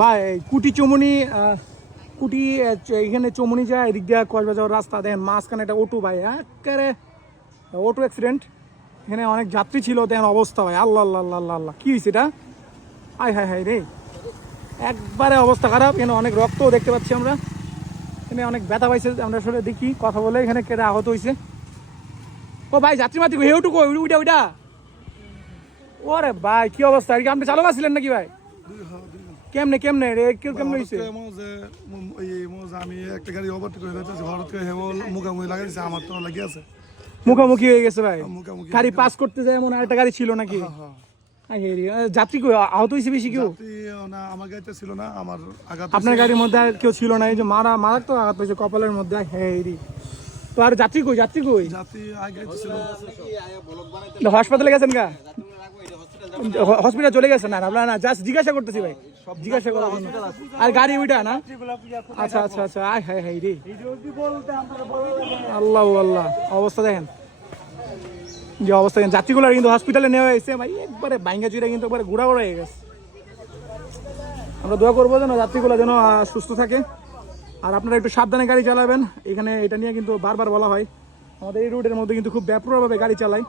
ভাই কুটি চমুনি কুটি এখানে চমুনি যায় এদিক দিয়ে কক্সবাজার রাস্তা দেখেন মাঝখানে একটা অটো ভাই একেবারে অটো অ্যাক্সিডেন্ট। এখানে অনেক যাত্রী ছিল দেখেন অবস্থা ভাই আল্লাহ আল্লাহ আল্লাহ আল্লাহ আল্লাহ কী হয়েছে এটা? আয় হায় হায় রে, একবারে অবস্থা খারাপ। এখানে অনেক রক্তও দেখতে পাচ্ছি আমরা, এখানে অনেক ব্যথা পাইছে। আমরা আসলে দেখি কথা বলে এখানে কেটে আহত হয়েছে। ও ভাই যাত্রী মাত্রী হেউটুকু ওইটা ওইটা, ওরে ভাই কি অবস্থা! আর কি আপনি চালক আছিলেন নাকি ভাই? কেমনে কেমনে রে কেমনে হয়েছে? আমি একটা গাড়ি ওভারটেক করে যাচ্ছি, হঠাৎ করে হেবল মুখামুখি লাগাইছে, আমার তো লাগি আছে, মুখামুখি হয়ে গেছে ভাই। মুখামুখি গাড়ি পাস করতে যায় এমন একটা গাড়ি ছিল নাকি? যাত্রী কই আহত হয়েছে বেশি কেউ? না আমার গাড়িতে ছিল না, আমার আঘাত আপনার গাড়ির মধ্যে আর কেউ ছিল না? এই যে মারাত্মক আঘাত পেয়েছে কপালের মধ্যে। হেরি তো আর যাত্রী কই যাত্রী কই? যাত্রী আগে ছিল। হাসপাতালে গেছেন গা? হসপিটাল চলে গেছেন? না আপনার না জাস্ট জিজ্ঞাসা করতেছি ভাই, জিজ্ঞাসা করার জন্য। আর গাড়ি ওইটা না? আচ্ছা আচ্ছা আচ্ছা। আয় হায় হায় রে, আল্লাহ আল্লাহ অবস্থা দেখেন, যে অবস্থা দেখেন। যাত্রীগুলো কিন্তু হসপিটালে নেওয়া হয়েছে ভাই, একবারে বাইঙ্গা চুইরা কিন্তু একবারে ঘোরা হয়ে গেছে। আমরা দোয়া করবো যেন যাত্রীগুলো যেন সুস্থ থাকে। আর আপনারা একটু সাবধানে গাড়ি চালাবেন। এখানে এটা নিয়ে কিন্তু বারবার বলা হয়, আমাদের এই রোডের মধ্যে কিন্তু খুব ব্যাপকভাবে গাড়ি চালায়।